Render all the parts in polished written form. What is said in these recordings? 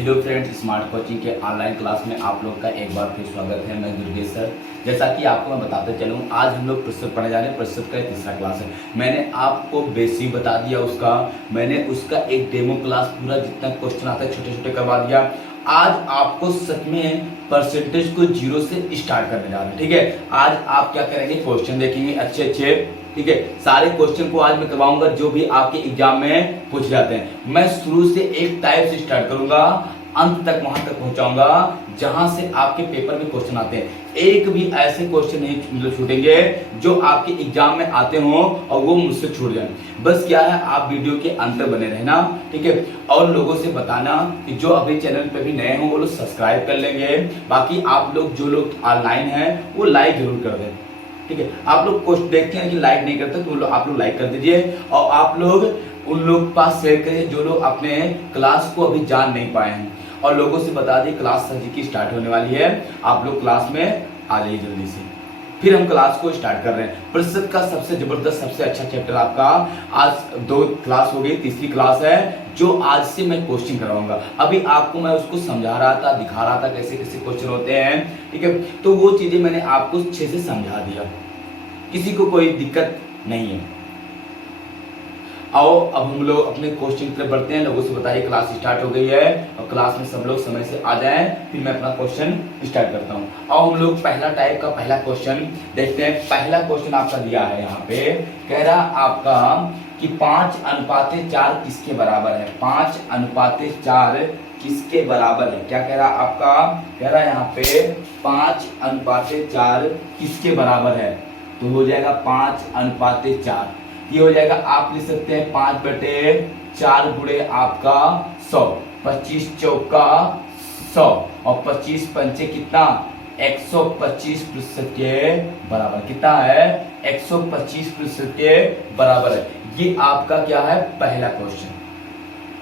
Hello friends, smart coaching के online class में आप लोग का एक बार फिर स्वागत है। मैं दुर्गेश सर। जैसा कि आपको मैं बताते चलूँ, आज हम लोग प्रतिशत पढ़ने जा रहे हैं। प्रतिशत का तीसरा क्लास है। मैंने आपको बेसिक बता दिया उसका, मैंने उसका एक डेमो क्लास पूरा जितना क्वेश्चन आता है छोटे छोटे करवा दिया। आज आपको सच में परसेंटेज को जीरो से स्टार्ट करने जा रहे हैं। ठीक है, आज आप क्या करेंगे, क्वेश्चन देखेंगे अच्छे अच्छे। ठीक है, सारे क्वेश्चन को आज मैं करवाऊंगा जो भी आपके एग्जाम में पूछ जाते हैं। मैं शुरू से एक टाइप से स्टार्ट करूंगा, अंत तक वहां तक पहुंचाऊंगा जहां से आपके पेपर में क्वेश्चन आते हैं। एक भी ऐसे क्वेश्चन नहीं छूटेंगे जो आपके एग्जाम में आते हो और वो मुझसे छूट जाए। बस क्या है, आप वीडियो के अंत बने रहना। ठीक है, और लोगों से बताना कि जो अभी चैनल पे भी नए हो वो लोग सब्सक्राइब कर लेंगे। बाकी आप लोग जो लोग ऑनलाइन हैं वो लाइक जरूर कर दें। ठीक है, आप लोग कुछ देखते हैं कि लाइक नहीं करते तो आप लोग लाइक कर दीजिए, और आप लोग उन लोग के पास शेयर करिए जो लोग अपने क्लास को अभी जान नहीं पाए हैं, और लोगों से बता दिए क्लास सर जी की स्टार्ट होने वाली है। आप लोग क्लास में आ जाइए जल्दी से। फिर हम क्लास को स्टार्ट कर रहे हैं। प्रतिशत का सबसे जबरदस्त सबसे अच्छा चैप्टर आपका आज 2 क्लास हो गई, तीसरी क्लास है जो आज से मैं क्वेश्चन करवाऊंगा। अभी आपको मैं उसको समझा रहा था, दिखा रहा था कैसे कैसे क्वेश्चन होते हैं। ठीक है, तो वो चीजें मैंने आपको अच्छे से समझा दिया, किसी को कोई दिक्कत नहीं है। आओ अब हम लोग अपने क्वेश्चन की तरफ बढ़ते हैं। लोगों से बताइए क्लास स्टार्ट हो गई है, और क्लास में सब लोग समय से आ जाएं, फिर मैं अपना क्वेश्चन स्टार्ट करता हूं। आओ हम लोग पहला टाइप का पहला क्वेश्चन देखते हैं। पहला क्वेश्चन आपका दिया है यहाँ पे, कह रहा आपका कि 5:4 किसके बराबर है। 5:4 किसके बराबर है, क्या कह रहा आपका, कह रहा यहाँ पे 5:4 किसके बराबर है। तो हो जाएगा 5:4, ये हो जाएगा। आप लिख सकते हैं 5/4 गुणे आपका 100, 25 चौका 100 और 25 पंचे कितना 125% के बराबर। कितना है 125% के बराबर है। ये आपका क्या है, पहला क्वेश्चन,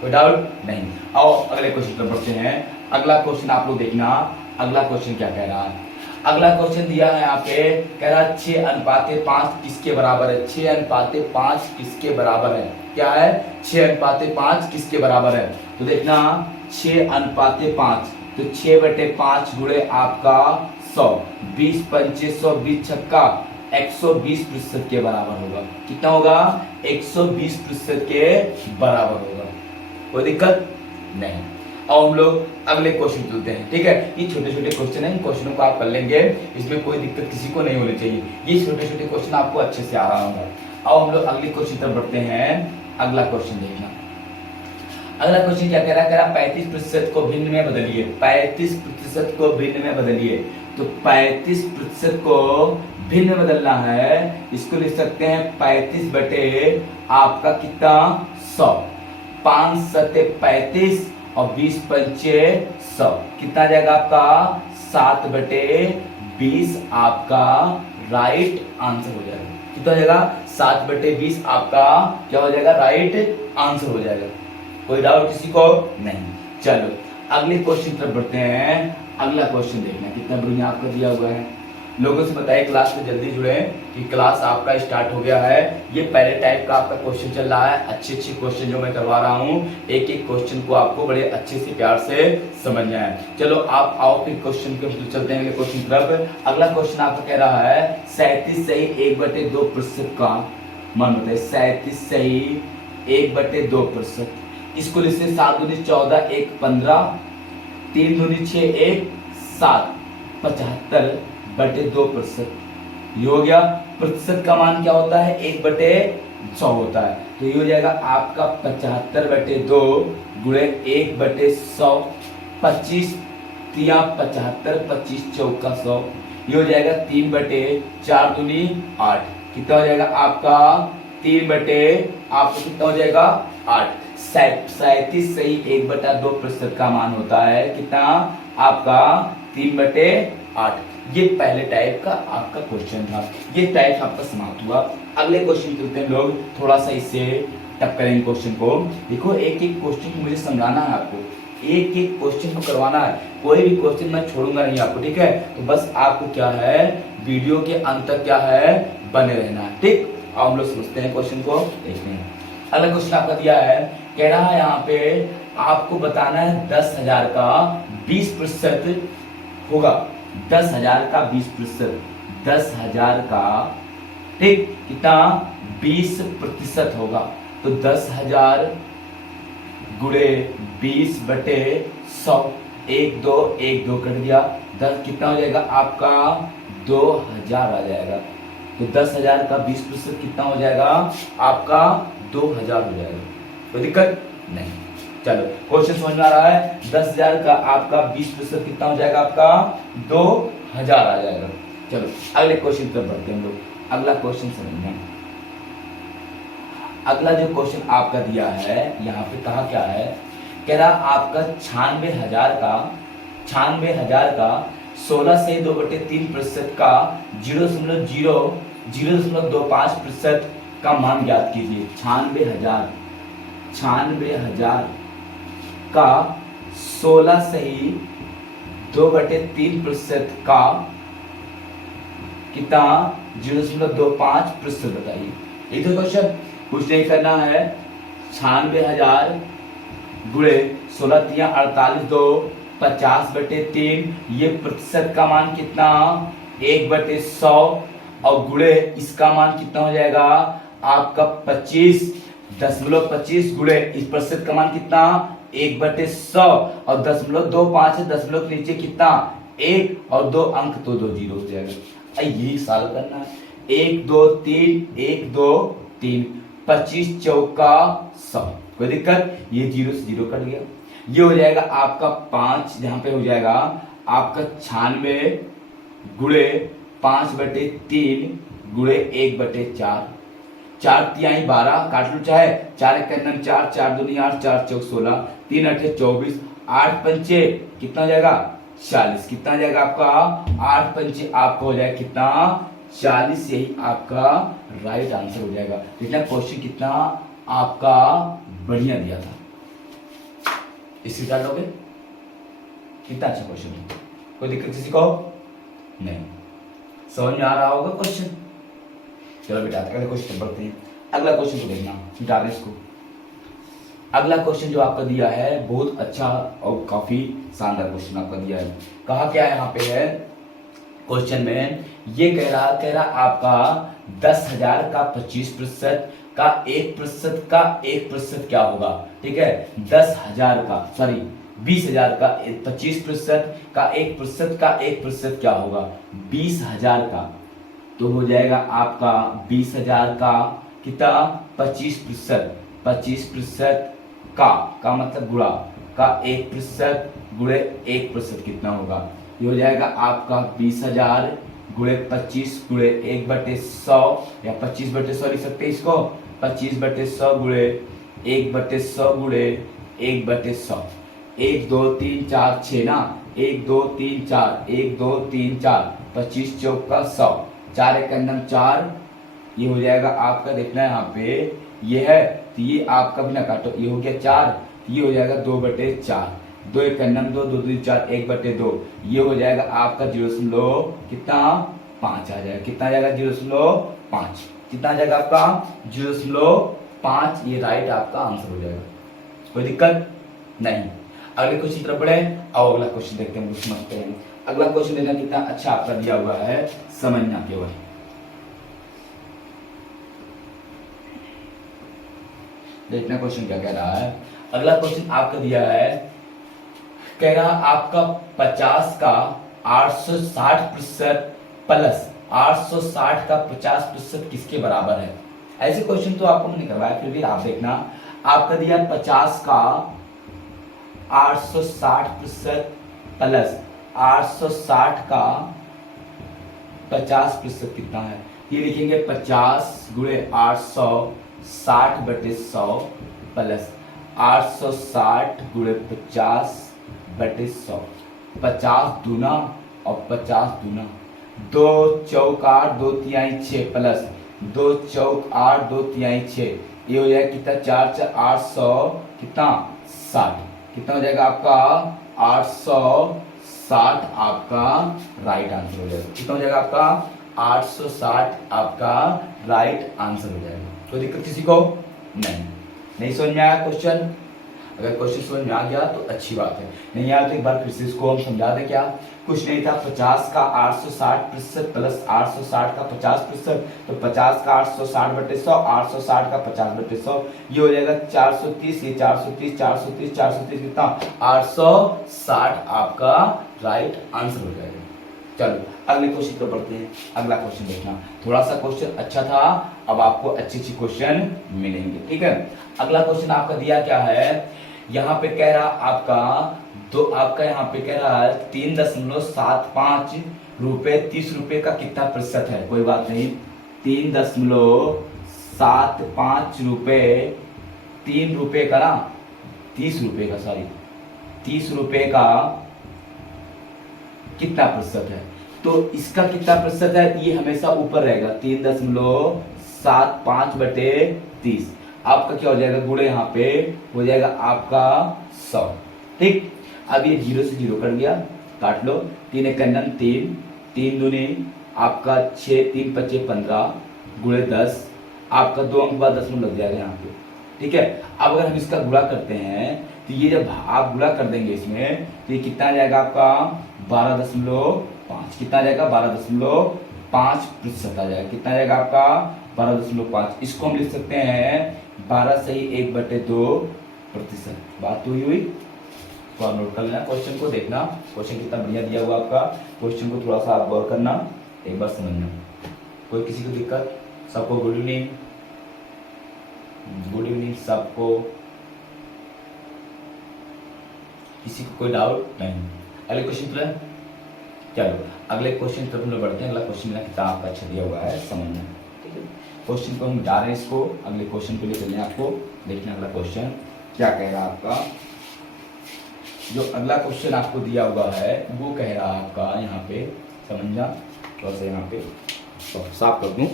कोई डाउट नहीं। आओ अगले क्वेश्चन पर बढ़ते हैं। अगला क्वेश्चन आप लोग देखना, अगला क्वेश्चन क्या कह रहा है। अगला क्वेश्चन दिया है यहाँ पे, कह रहा 6:5 किसके बराबर है। 6:5 किसके बराबर है, क्या है 6:5 किसके बराबर है। तो देखना 6:5, तो 6/5 गुणे आपका 100, 20 पंचे 100, 20 छक्का 120% के बराबर होगा। कितना होगा 120% के बराबर होगा। कोई दिक्कत नहीं। और हम लोग अगले क्वेश्चन चलते हैं। ठीक है, ये छोटे छोटे क्वेश्चन हैं, इन क्वेश्चनों को आप कर लेंगे, इसमें कोई दिक्कत किसी को नहीं होनी चाहिए। ये छोटे छोटे क्वेश्चन आपको अच्छे से आ रहा होगा। और हम लोग अगले क्वेश्चन तरफ बढ़ते हैं। अगला क्वेश्चन देखना, अगला क्वेश्चन क्या कह रहा है, कह रहा 35% को भिन्न में बदलिए। 35% को भिन्न में बदलिए। तो 35% को भिन्न में बदलना है, इसको लिख सकते हैं 35 बटे आपका कितना 100, 5 सते 35 और 20 पंचे 100, कितना जाएगा आपका 7/20 आपका राइट आंसर हो जाएगा। कितना हो जाएगा 7/20 आपका क्या हो जाएगा, राइट आंसर हो जाएगा। कोई डाउट किसी को नहीं। चलो अगले क्वेश्चन तरफ बढ़ते हैं। अगला क्वेश्चन देखना कितना बढ़िया आपका दिया हुआ है। लोगों से बताइए क्लास में जल्दी जुड़े कि क्लास आपका स्टार्ट हो गया है। ये पहले टाइप का आपका क्वेश्चन चल रहा है। अच्छे अच्छे क्वेश्चन जो मैं करवा रहा हूँ, एक एक क्वेश्चन को आपको बड़े अच्छे से प्यार से समझना है। चलो आप आओ फिर क्वेश्चन के चलते हैं अगले क्वेश्चन तरफ। अगला क्वेश्चन आपका कह रहा है 37 सही 1/2% का मान बताइए। 37 सही 1/2%, इसको लिखते 7 दूनी 14, 1 15, 3 दूनी 6, 1 7, 75/2%। ये हो गया। प्रतिशत का मान क्या होता है 1/100 होता है। तो ये हो जाएगा आपका 75/2 गुणे 1/100, 25 तिया 75, 25 चौका 100। ये हो जाएगा 3/4 दूनी 8, कितना हो जाएगा आपका 3/, आपको कितना हो जाएगा 8। 37 सही 1/2% का मान होता है कितना आपका 3/8। ये पहले टाइप का आपका क्वेश्चन था। ये टाइप आपका समाप्त हुआ। अगले क्वेश्चन चलते हैं लोग, थोड़ा सा इससे टप करेंगे क्वेश्चन को। देखो एक एक क्वेश्चन को मुझे समझाना है आपको, एक एक क्वेश्चन को करवाना है। कोई भी क्वेश्चन मैं छोड़ूंगा नहीं आपको। ठीक है, तो बस आपको क्या है वीडियो के अंत तक क्या है बने रहना है। ठीक, अब हम लोग समझते हैं क्वेश्चन को, देखते हैं। अगला क्वेश्चन आपका दिया है, कह रहा है यहाँ पे आपको बताना है 10,000 का 20% होगा। 10,000 का 20%, 10,000 का ठीक कितना 20% होगा। तो 10,000 गुणे 20/100, 1 2 कट गया, 10 कितना हो जाएगा आपका 2,000 आ जाएगा। तो 10,000 का 20% कितना हो जाएगा आपका 2,000 हो जाएगा। कोई दिक्कत नहीं। चलो क्वेश्चन समझ में आ रहा है। 10,000 का आपका 20% कितना हो जाएगा आपका 2,000 आ जाएगा। चलो अगले क्वेश्चन पर बढ़ते हैं हम लोग। अगला क्वेश्चन समझना। अगला जो क्वेश्चन आपका दिया है यहाँ पे कहा क्या है, कह रहा आपका 96,000 का 16 से 2/3% का 0.25% का मान ज्ञात कीजिए। 96,000 का 16 से 2/3% का कितना 0.25% बताइए। ये तो क्वेश्चन कुछ नहीं करना है। 96,000 गुणे 16 3 48 2 50/3, ये प्रतिशत का मान कितना 1/100 और गुणे इसका मान कितना हो जाएगा आपका 25.25 गुणे इस प्रतिशत का मान कितना 1/100 और 0.25 है, दशमलव के नीचे कितना 1 और 2 अंक तो 2 जीरो हो जाएगा। यही सॉल्व करना है। 1 2 3 1 2 3 25 चौका 100। कोई दिक्कत, ये 0 से 0 कट गया। ये हो जाएगा आपका 5, जहां पे हो जाएगा आपका 96 गुणे 5/3 गुणे 1/4, 4 तिहाई 12 काट लो चाहे 4 1 4 4 2 8 4 चौक 16 3 8 24 8 पंचे कितना हो जाएगा 40। कितना हो जाएगा आपका 8 पंचे आपका हो जाएगा कितना 40। यही आपका राइट आंसर हो जाएगा। देखना क्वेश्चन कितना आपका बढ़िया दिया था। इसके साथ लोगे कितना अच्छा क्वेश्चन है। कोई दिक्कत किसी को नहीं, समझ में आ रहा होगा क्वेश्चन। चलो बेटा अगले क्वेश्चन पढ़ते हैं। अगला क्वेश्चन को देखना, मिटा दें इसको। अगला क्वेश्चन जो आपका दिया है बहुत अच्छा और काफी शानदार क्वेश्चन आपका दिया है। कहा क्या है यहाँ पे है क्वेश्चन में, ये कह रहा आपका 10,000 का 25% का 1% क्या होगा। ठीक है, 10,000 का 20,000 का 25% का 1% क्या होगा 20,000 का। तो हो जाएगा आपका 20,000 का कितना 25% का मतलब गुणा का 1% गुणे 1% कितना होगा। ये हो जाएगा आपका 20,000 गुणे 25 गुणे 1/100 या 25/100 लिख सकते हैं इसको। 25/100 गुणे 1/100 गुणे 1/100। 1 2 3 4 6 ना, 1 2 3 4 1 2 3 4 25 चौका 100, 4 1 4। ये हो जाएगा आपका, देखना है यहाँ पे ये है तो ये आपका भी ना काटो, ये हो गया 4, ये हो जाएगा 2/4, 2 1 2 2 2 4 1/2। ये हो जाएगा आपका 0 कितना 5 आ जाएगा। कितना आ जाएगा 0.5। कितना आ जाएगा आपका 0.5। ये राइट आपका आंसर हो जाएगा। कोई दिक्कत नहीं। अगले क्वेश्चन तरफ बढ़े और अगला क्वेश्चन देखते हैं, समझते हैं। अगला क्वेश्चन देखना कितना अच्छा आपका दिया हुआ है, समझना केवल। देखना क्वेश्चन क्या कह रहा है। अगला क्वेश्चन आपका दिया है, कह रहा आपका 50 का 860% प्लस 860 का 50% किसके बराबर है। ऐसे क्वेश्चन तो आपको नहीं करवाया, फिर भी आप देखना। आपका दिया 50 का 860% प्लस 860 का 50% कितना है। ये लिखेंगे 50 गुणे 860/100 प्लस 860 गुणे 50/100। 50 दूना और 50 दूना, 2 चौक 8 2 तिहाई 6 प्लस 2 चौक 8 2 तिहाई 6। ये हो जाएगा कितना 4 4 800 कितना 60। कितना हो जाएगा आपका 860 आपका राइट आंसर हो जाएगा। कितना हो जाएगा आपका 860 आपका राइट आंसर हो जाएगा। कोई दिक्कत किसी को नहीं समझ में आया क्वेश्चन। अगर क्वेश्चन समझ में आ गया तो अच्छी बात है, नहीं आया तो एक बार फिर से इसको हम समझा दें। क्या कुछ नहीं था, 50 का 860% प्लस 860 का 50%, तो 50 का 860/100, 860 का 50/100, ये हो जाएगा 430, ये 430, 430, 430 कितना 860 आपका राइट आंसर हो जाएगा। चलो अगले क्वेश्चन पर बढ़ते हैं। अगला क्वेश्चन देखना, थोड़ा सा क्वेश्चन अच्छा था, अब आपको अच्छी अच्छी क्वेश्चन मिलेंगे, ठीक है। अगला क्वेश्चन आपका दिया क्या है, यहाँ पे कह रहा आपका यहाँ पे कह रहा है 3.75 रुपए 30 रुपए का कितना प्रतिशत है, कोई बात नहीं, 3.75 रुपए 3 रुपए का ना 30 रुपए का, सॉरी 30 रुपए का कितना प्रतिशत है, तो इसका कितना प्रतिशत है, ये हमेशा ऊपर रहेगा 3.75/30, आपका क्या हो जाएगा गुणे यहाँ पे हो जाएगा आपका 100, ठीक। अब ये 0 से 0 कट गया, काट लो, 3 1 3, 3 दूनी आपका 6, 3 5 15 गुणे 10, आपका 2 अंक बाद 10 लग जाएगा यहाँ पे, ठीक है। अब अगर हम इसका गुणा करते हैं तो ये जब आप गुणा कर देंगे इसमें तो ये कितना आ जाएगा आपका 12.5, कितना आ जाएगा 12.5% आ जाएगा, कितना आ जाएगा आपका 12.5, इसको हम लिख सकते हैं 12/1/2%। बात तो हुई, तो आप नोट कर लेना, क्वेश्चन को देखना, क्वेश्चन कितना बढ़िया दिया हुआ आपका, क्वेश्चन को थोड़ा सा आप गौर करना, एक बार समझना। कोई किसी को दिक्कत? सबको गुड इवनिंग, गुड इवनिंग सबको, किसी को कोई डाउट नहीं? अगले क्वेश्चन पर चलो, अगले क्वेश्चन पर हम लोग बढ़ते हैं। अगला क्वेश्चन मेरा किताब आपका अच्छा दिया हुआ है, समझना, ठीक है। क्वेश्चन को हम जा रहे हैं, इसको अगले क्वेश्चन के लिए चलने, आपको देखना अगला क्वेश्चन क्या कह रहा है आपका। जो अगला क्वेश्चन आपको दिया हुआ है वो कह रहा है आपका, यहाँ पे समझना, थोड़ा सा यहाँ पे साफ कर दूं,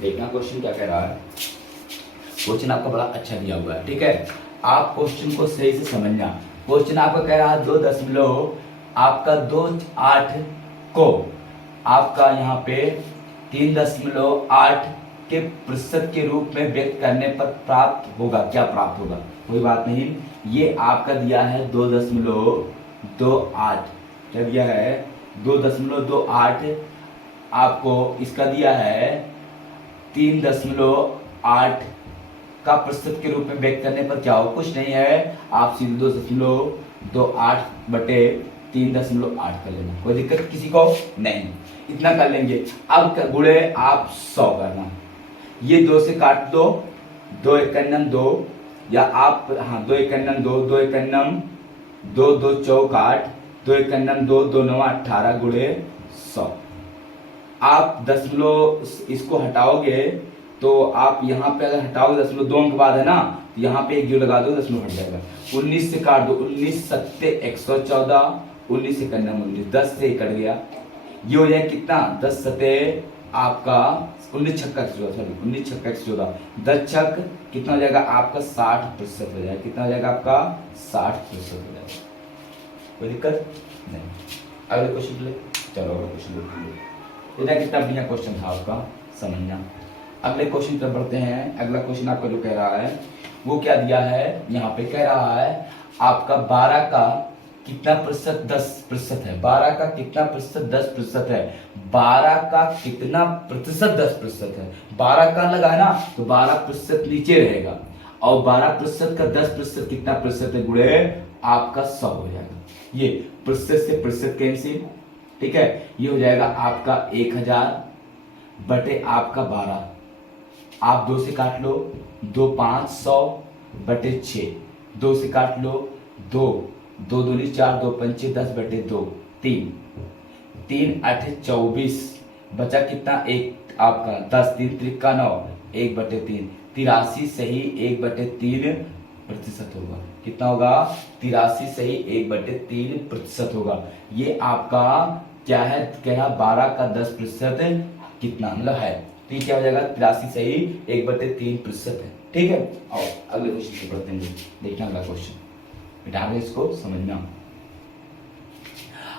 देखना क्वेश्चन क्या कह रहा है। क्वेश्चन आपका बड़ा अच्छा दिया हुआ है, ठीक है, आप क्वेश्चन को सही से समझना। क्वेश्चन आपका कह रहा है 2.28 को आपका यहाँ पे 3.8 के प्रतिशत के रूप में व्यक्त करने पर प्राप्त होगा, क्या प्राप्त होगा, कोई बात नहीं। ये आपका दिया है 2.28, क्या दिया है 2.28, आपको इसका दिया है 3.8 का प्रतिशत के रूप में व्यक्त करने पर क्या हो, कुछ नहीं है, आप सीधे 2.28/3.8 कर लेना, कोई दिक्कत किसी को नहीं, इतना कर लेंगे। अब गुणे आप 100 करना, ये 2 से काट दो, 2 1 2, या आप 2 1 2, 2 1 2, 2 चौक 8, 2 1 2, 2 9 18 गुणे 100। आप दशमलव इसको हटाओगे तो आप यहाँ पे अगर हटाओगे 2 अंक बाद है ना, तो यहाँ पे 1 जीरो लगा दो, दशमलव हट जाएगा। 19 से काट दो, 19 7 114, 19 से 19, 10 से कट गया, ये हो जाए कितना 10 7 आपका 19 छक्का 114, सॉरी 19 छक्का 114, 10 छक कितना हो जाएगा आपका 60% हो जाएगा, कितना हो जाएगा आपका 60% हो जाएगा, कोई दिक्कत नहीं। अगले क्वेश्चन ले चलो, अगले क्वेश्चन इतना कितना बढ़िया क्वेश्चन था आपका, समझना। अगले क्वेश्चन पर बढ़ते हैं। अगला क्वेश्चन आपका जो कह रहा है वो क्या दिया है, यहाँ पे कह रहा है आपका 12 का कितना प्रतिशत 10% है, 12 का कितना प्रतिशत 10% है, 12 का कितना प्रतिशत 10% है, 12 का लगा है ना तो 12% नीचे रहेगा, और 12% का 10% कितना प्रतिशत है, गुणे आपका 100 हो जाएगा, ये प्रतिशत से प्रतिशत कैंसिल, ठीक है, ये हो जाएगा आपका 1000 बटे आपका 12, आप 2 से काट लो, 2 5 100 बटे 6, 2 से काट लो, 2 2 दूनी 4, 2 पंचे 10 बटे 2, 3 3 8 24, बचा कितना 1 आपका 10, 3 त्रिका 9, 1 बटे 3, 83 सही 1/3% होगा, कितना होगा 83 सही 1/3% होगा। ये आपका क्या है, कह रहा 12 का 10% कितना मतलब है, तो ये क्या हो जाएगा 83 सही 1/3% है, ठीक है। आओ अगले क्वेश्चन पे पढ़ते हैं, देखना अगला क्वेश्चन, बेटा इसको समझना।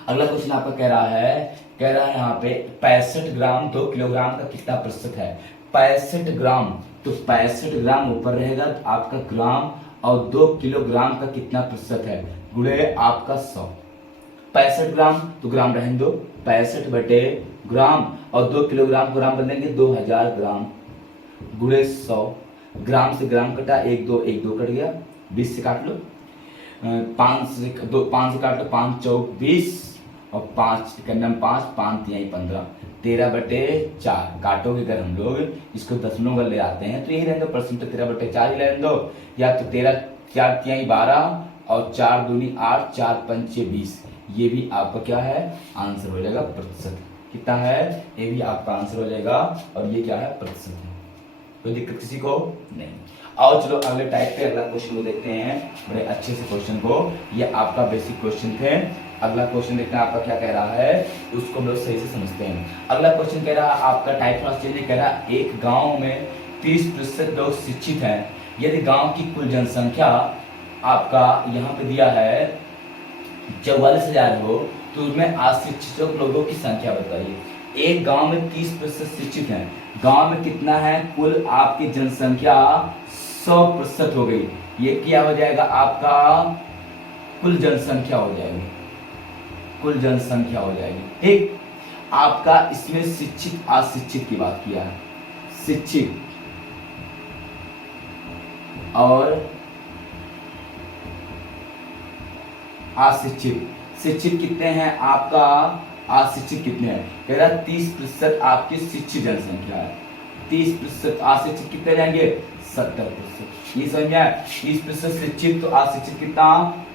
अगला क्वेश्चन आपका कह रहा है यहाँ पे 65 ग्राम 2 किलोग्राम का कितना प्रतिशत है, 65 ग्राम, तो 65 ग्राम ऊपर रहेगा तो आपका ग्राम और 2 किलोग्राम का कितना प्रतिशत है, गुणे आपका 100। 65 ग्राम, तो ग्राम रहने दो, 65 बटे ग्राम, और 2 किलोग्राम, ग्राम बदलेंगे 2000 ग्राम, गुणे 100। ग्राम से ग्राम कटा, 1 2 कट गया, 20 से काट लो, 5 से काट लो, 5 चौक 20, और 5 कन्नम 5, 5 तिहाई 15, 13 बटे 4 काटोगे अगर हम लोग इसको दशमलव में ले आते हैं तो यही रहने दो, परसेंट 13 बटे 4 ही रहने दो, या तो 13 4 तिहाई 12 और 4 दूनी 8, 4 पंचे 20, ये भी आपका क्या है आंसर हो जाएगा प्रतिशत। कितना है, ये भी आपका आंसर हो जाएगा, और ये क्या है प्रतिशत है। कोई दिक्कत किसी को नहीं। आओ चलो अगले टाइप पे अगला क्वेश्चन को देखते हैं, बड़े अच्छे से क्वेश्चन को, ये आपका बेसिक क्वेश्चन थे। अगला क्वेश्चन देखते हैं आपका क्या कह रहा है, उसको हम लोग सही से समझते हैं। अगला क्वेश्चन कह रहा है आपका टाइप ऑस्ट्रेलिया कह रहा है एक गांव में 30% लोग शिक्षित हैं, यदि गांव की कुल जनसंख्या आपका यहाँ पे दिया है 44,000 हो तो उसमें अशिक्षित लोगों की संख्या बताइए। एक गांव में 30% शिक्षित हैं, गांव में कितना है कुल आपकी जनसंख्या 100% हो गई, ये क्या हो जाएगा आपका कुल जनसंख्या हो जाएगी, कुल जनसंख्या हो जाएगी। ठीक, आपका इसमें शिक्षित अशिक्षित की बात किया है, शिक्षित और अशिक्षित। शिक्षित कितने हैं आपका, अशिक्षित कितने हैं, कह रहा 30% आपकी शिक्षित जनसंख्या है, 30% अशिक्षित कितने रहेंगे 70%। ये समझ में आया, 30% शिक्षित तो अशिक्षित कितना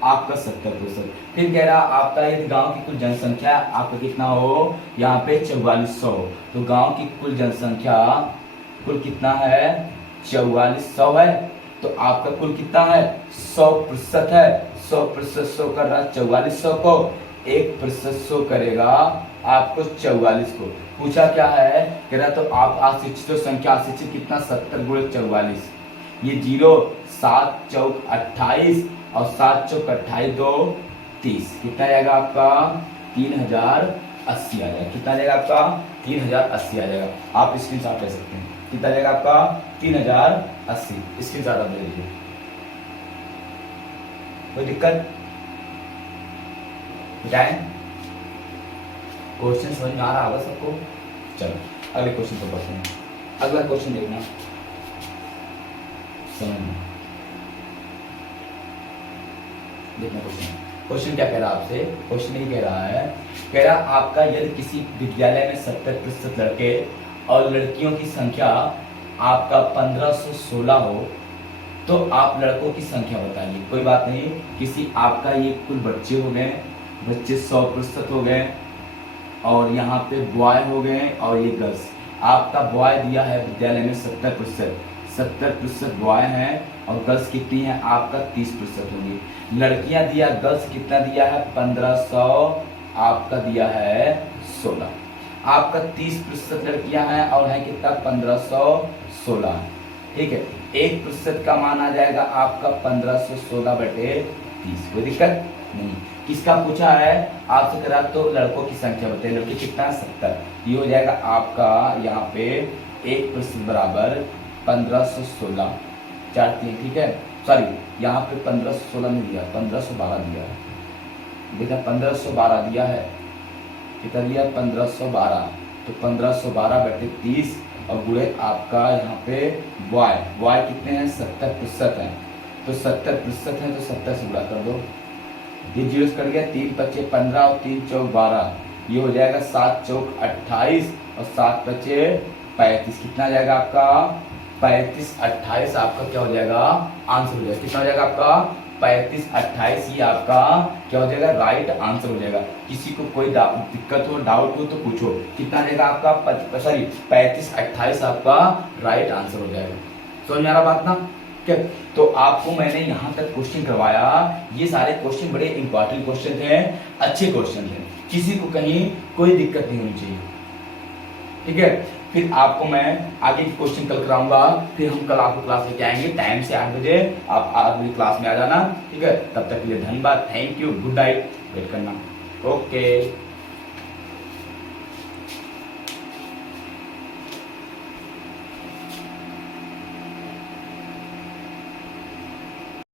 आपका 70%। फिर कह रहा आपका यदि गांव की कुल जनसंख्या आपका कितना हो, यहाँ पे 4400 हो, तो गांव की कुल जनसंख्या कुल कितना है 4400 है, तो आपका कुल कितना है 100% है, 100% शो कर रहा 4400 को, 1% शो करेगा आपको 44 को। पूछा क्या है, कह रहा तो आप अशिक्षित संख्या, अशिक्षित कितना 70 गुणे 44, ये 0 7 चौक 28 और 7 चौक 28 2 30, कितना जाएगा आपका 3080 आ जाएगा। कितना जाएगा आपका 3080 आ जाएगा। आप स्क्रीन शॉट ले सकते हैं, कितना जाएगा आपका 3080, स्क्रीन शॉट आप ले लीजिए। कोई दिक्कत बताएं, क्वेश्चन समझ में आ रहा होगा सबको। चलो अगले क्वेश्चन पर बढ़ते हैं। अगला क्वेश्चन देखना समझ में, देखना क्वेश्चन क्या कह रहा है आपसे। क्वेश्चन ये कह रहा है, कह रहा आपका यदि किसी विद्यालय में 70% लड़के और लड़कियों की संख्या आपका 1516 हो तो आप लड़कों की संख्या बताइए। कोई बात नहीं, किसी आपका ये कुल बच्चे हो गए, बच्चे 100% हो गए, और यहाँ पे बॉय हो गए और ये गर्ल्स। आपका बॉय दिया है विद्यालय में 70% बॉय हैं और गर्ल्स कितनी है आपका 30% होंगी। लड़कियां दिया, गर्ल्स कितना दिया है 1500, आपका दिया है 16। आपका 30% लड़कियां हैं और है कितना 1516, ठीक है। 1% का मान आ जाएगा आपका 1516 बटे 30, कोई दिक्कत नहीं। किसका पूछा है आपसे, करा तो लड़कों की संख्या बताइए। लड़के कितना 70, ये हो जाएगा आपका यहाँ पे 1% बराबर 1516 4 3, ठीक है। सॉरी यहाँ पे 1516 नहीं दिया, 1512 दिया है, देखा 1512 दिया है, कितना दिया 1512, तो 1512 बटे 30 और गुणे आपका यहाँ पे बॉय कितने हैं 70% हैं, तो 70% है तो 70 से गुणा कर दो, ये 0 कट गया, 3 पचे 15 और 3 चौक 12, ये हो जाएगा 7 चौक 28 और 7 पचे 35, कितना आ जाएगा आपका 35 28, आपका क्या हो जाएगा आंसर हो जाएगा। कितना हो जाएगा आपका 35 28, ये आपका क्या हो जाएगा राइट आंसर हो जाएगा। किसी को कोई दिक्कत हो डाउट हो तो पूछो। कितना आ जाएगा आपका सॉरी 35 28 आपका राइट आंसर हो जाएगा। समझ में आ रहा बात ना, ठीक है। तो आपको मैंने यहाँ तक क्वेश्चन करवाया, ये सारे क्वेश्चन बड़े इंपॉर्टेंट क्वेश्चन थे, अच्छे क्वेश्चन थे, किसी को कहीं कोई दिक्कत नहीं होनी चाहिए, ठीक है। फिर आपको मैं आगे के क्वेश्चन कल कराऊंगा, फिर हम कल आपको क्लास लेके आएंगे टाइम से 8 बजे, आप 8 बजे क्लास में आ जाना, ठीक है। तब तक के लिए धन्यवाद, thank you, good night, wait करना, ओके।